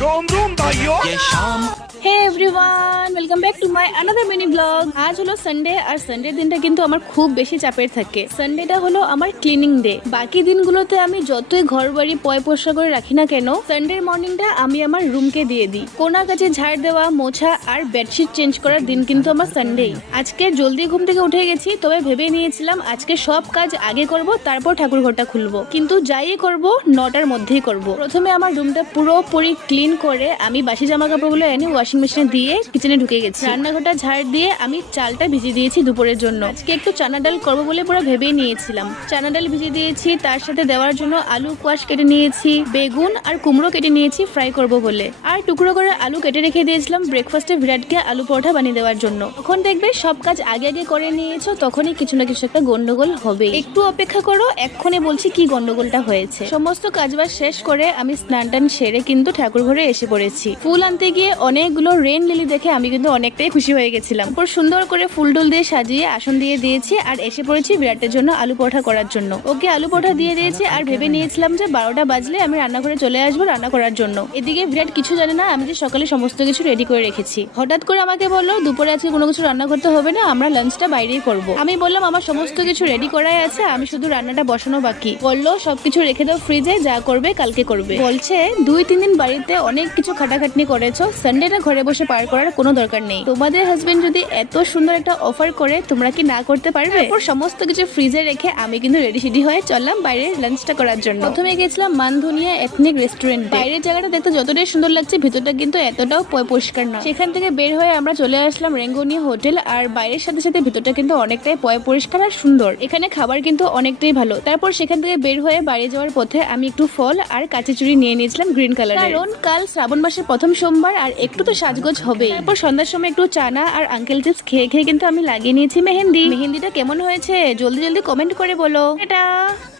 रोम रोम भाइयों ये शाम hey everyone, welcome back to my another mini blog. আজ হলো সানডে, আর সানডে দিনটা কিন্তু আমার খুব বেশি চাপের থাকে। সানডেটা হলো আমার ক্লিনিং ডে। বাকি দিনগুলোতে আমি যতই ঘর বাড়ি পয় পরিষ্কার করে রাখি না কেন, সানডের মর্নিংটা আমি আমার রুমকে দিয়ে দিই। কোনা কাছে ঝাড় দেওয়া, মোছা আর বেডশিট চেঞ্জ করার দিন কিন্তু আমার সানডেই। আজকে জলদি ঘুম থেকে উঠে গেছি, তবে ভেবে নিয়েছিলাম আজকে সব কাজ আগে করব, তারপর ঠাকুর ঘরটা খুলবো। কিন্তু যাই করব 9টার মধ্যেই করব। প্রথমে আমার রুমটা পুরোপুরি ক্লিন করে আমি বাসি জামা কাপড়গুলো এনে ওয়াশিং মেশিনে দিয়ে কিচেনে ঢুকে গেছি। রান্নাঘরটা ঝাড় দিয়ে আমি চালটা ভিজিয়ে দিয়েছি দুপুরের জন্য। আজকে একটু চানা ডাল করবো বলে পুরো ভেবেই নিয়েছিলাম। চানা ডাল ভিজিয়ে দিয়েছি, তার সাথে দেওয়ার জন্য আলু কোয়াশ কেটে নিয়েছি, বেগুন আর কুমড়ো কেটে নিয়েছি ফ্রাই করব বলে। আর টুকরো করে আলু কেটে রেখে দিয়েছিলাম ব্রেকফাস্টে বিরাটকে আলু পরোটা বানিয়ে দেওয়ার জন্য। তখন দেখবে সব কাজ আগে আগে করে নিয়েছো, তখনই কিছু না কিছু একটা গন্ডগোল হবে। একটু অপেক্ষা করো, এক্ষুনি বলছি কি গন্ডগোলটা হয়েছে। সমস্ত কাজবাজ শেষ করে আমি স্নান টান সেরে কিন্তু ঠাকুর ঘরে এসে পড়েছি। ফুল আনতে গিয়ে অনেকগুলো রেন লিলি দেখে আমি কিন্তু অনেকটাই খুশি হয়ে গেছিলাম। তারপর সুন্দর করে ফুল টুল দিয়ে সাজিয়ে আসন দিয়ে দিয়েছি, আর এসে পড়েছি বিরাটের জন্য আলু পরোটা করার জন্য। ওকে আলু পরোটা দিয়ে দিয়েছি, আর ভেবে নিয়েছিলাম যে 12টা বাজলে আমি রান্নাঘরে চলে আসবো রান্না করার জন্য। এদিকে বিরাট কিছু জানে না আমি যে সকালে সমস্ত কিছু রেডি করে রেখেছি। হঠাৎ করে আমাকে বললো দুপুরে আজকে কোনো কিছু রান্না করতে হবে না, আমরা লাঞ্চটা বাইরেই করবো। আমি বললাম আমার সমস্ত কিছু রেডি করাই আছে, আমি শুধু রান্নাটা বসানো বাকি। বললো সবকিছু রেখে দাও ফ্রিজে, যা করবে কালকে করবে। বলছে 2-3 দিন বাড়িতে অনেক কিছু খাটাখাটনি করেছো, সানডেটা ঘরে বসে পার করার কোনো দরকার নেই। তোমাদের হাজবেন্ড যদি এত সুন্দর একটা অফার করে তোমরা কি না করতে পারবে? ওর সমস্ত কিছু ফ্রিজে রেখে আমি কিন্তু রেডি সেডি হয়ে চললাম বাইরে লাঞ্চটা করার জন্য। প্রথমে গেছিলাম মানধনিয়া এথনিক রেস্টুরেন্ট। বাইরের জায়গাটা দেখতে যতটাই সুন্দর লাগছে, ভিতরটা কিন্তু এতটাও পরিষ্কার না। সেখান থেকে বের হয়ে আমরা চলে আসলাম রেঙ্গুনিয়া হোটেল। আর বাইরের সাথে সাথে ভিতরটা কিন্তু অনেকটাই পরিষ্কার আর সুন্দর। এখানে খাবার কিন্তু অনেকটাই ভালো। তারপর সেখান থেকে বের হয়ে বাড়ি যাওয়ার পথে আমি একটু ফল আর কাঁচি চুড়ি নিয়ে নিয়েছিলাম গ্রিন কালার, কারণ কাল শ্রাবণ মাসের প্রথম সোমবার আর একটু তো সাজগোজ হবে। তারপর সন্ধ্যার সময় একটু চানা আর আঙ্কেল চিপস খেয়ে খেয়ে কিন্তু আমি লাগিয়ে নিয়েছি মেহেন্দি। মেহেন্দিটা কেমন হয়েছে জলদি জলদি কমেন্ট করে বলো। এটা